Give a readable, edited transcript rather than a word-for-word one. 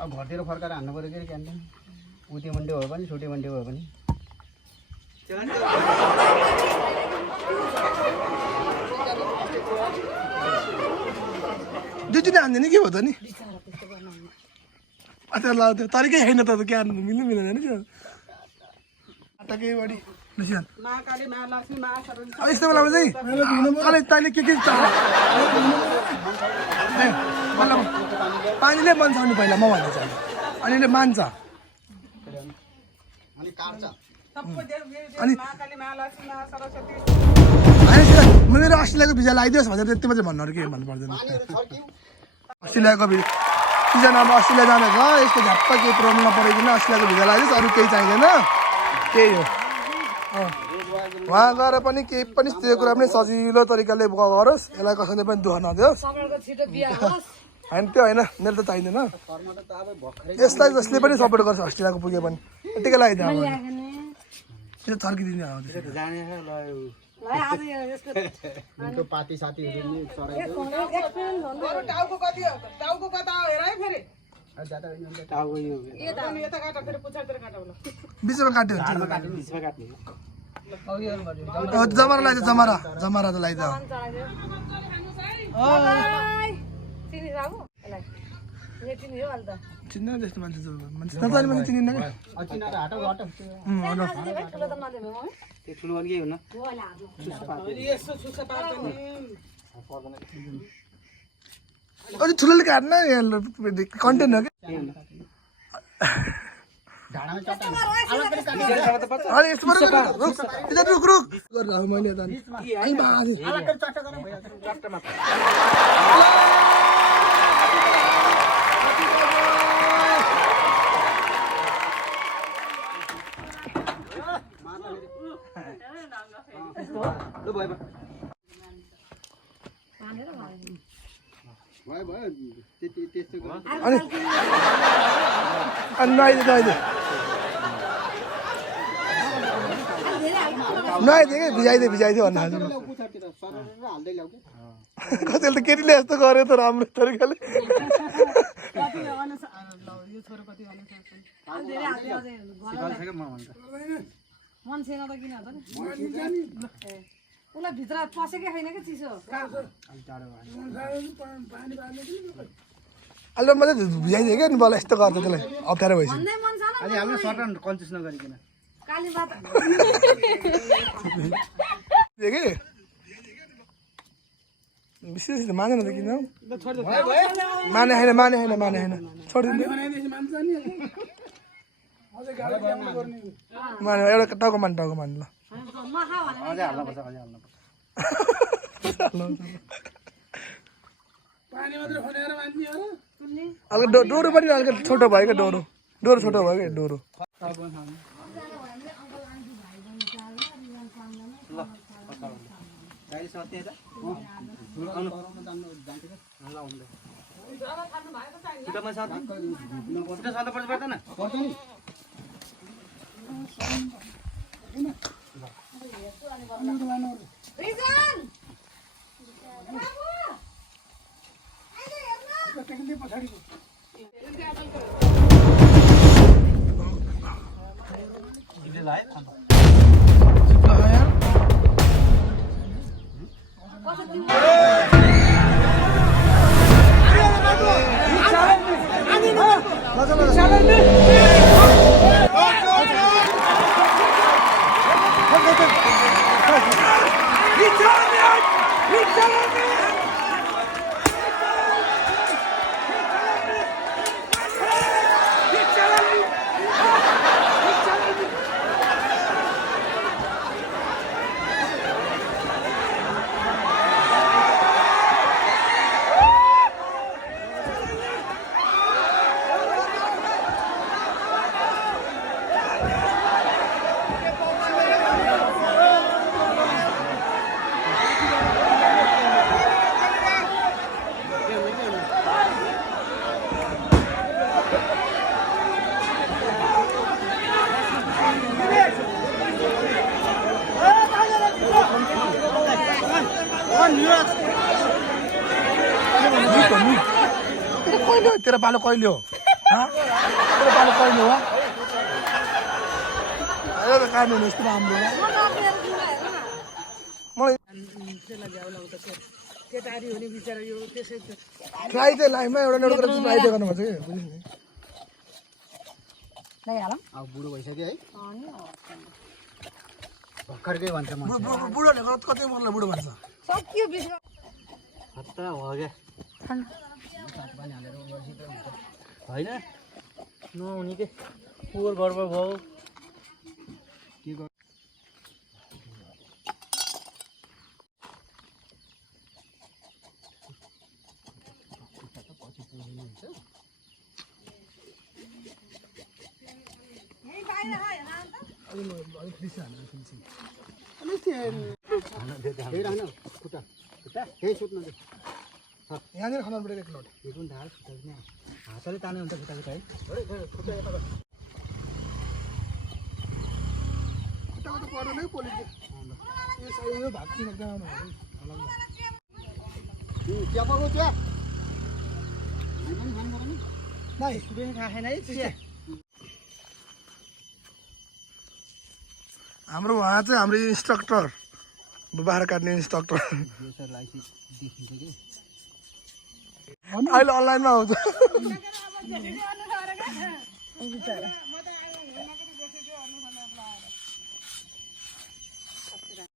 अब घरतिर फर्काएर हान्नु पऱ्यो कि क्यान्टिन उति मन्डे भयो पनि छुट्टी मन्डे भयो पनि दुईजना हान्दैन के भयो त नि अच्छा ल त्यो तरिकै छैन त क्या मिल्नु मिलेन नि त्यो केही बढी यस्तो बेलामा चाहिँ तैँले के पानीले बन्साउने पहिला म भन्दैछ अनि मान्छ अनि मेरो अस्ट्रेलियाको भिजा लगाइदियोस् भनेर त्यति मात्रै भन्नु के भन्नु पर्दैन अस्ट्रेलियाको सिजनमा अस्ट्रेलिया जाँदा छ यस्तो झ्याप्प केही प्रब्लम नपराइकन अस्ट्रेलियाको भिजा लगाइदियोस् अरू केही चाहिँदैन त्यही हो वहाँ गएर पनि केही पनि त्यो कुरा पनि सजिलो तरिकाले गरोस् यसलाई कसैले पनि दुःख नदियोस् होइन त्यो होइन मेरो त चाहिँदैन यसलाई जसले पनि सपोर्ट गर्छ अस्ट्रेलियाको पुगे पनि यतिकै लगाइदिनु त्यो थर्किदिने हो पाती साथीहरू बिचमा काट्यो जमरा लगाइदियो जमरा त लगाइदियो चिन्न त्यस्तो मान्छे नचाहिने मान्छे चिनिन्न क्या ठुलोले काट्न कन्टेन्ट हो नुहाइदियो कि भिजाइदियो भन्नु कतिले त केटीले यस्तो गर्यो त राम्रो तरिकाले उसलाई भित्र पसेकै छैन कि चिसो अहिले मैले भिजाइदिएँ क्या नि बल यस्तो गर्छ त्यसलाई अप्ठ्यारो भइसक्यो अनि हाम्रो सर्ट कन्फ्युज नगरिकन कि विशेष मानेन त किन माने होइन छोडिदिनु माने एउटा टाउको मान ल हल्का डोरो पनि हल्का छोटो भयो क्या डोरो छोटो भयो क्या डोरो कहिले हो तेरो पालो कहिले हो तेरो पालो कहिले हो आयो त काम हुनु यस्तो राम्रो मलाई केटारी हुने बिचरा यो त्यसै ट्राई चाहिँ लाइफमा एउटा एउटा गरेर ट्राई चाहिँ गर्नुपर्छ कि बुझ्नु नि लगाइहालौँ अब बुढो भइसक्यो है भर्खरकै भन्छ म बुढोले गलत कति उमेरलाई बुढो भन्छ सकियो बिच हत्ता हो क्या पानी हालेर होइन नहुने के पोहोर गडबड भयो के गर्नु खुट्टा खुट्टा त्यही सुत्नु यहाँनिर खानु पऱ्यो एकलोट यो पनि ढाल खुट्टा पनि हातले ताने हुन्छ खुट्टा खुट्टा है खुट्टा यता खुट्टाको त पर्दैन है पोलिस यो भात चाहिँ एकदम चिया पकाउ चिया नाइ खाएन है चिया हाम्रो उहाँ चाहिँ हाम्रो इन्स्ट्रक्टर बाख्रा काट्ने इन्स्ट्रक्टर देखिन्छ कि अहिले अनलाइनमा आउँछ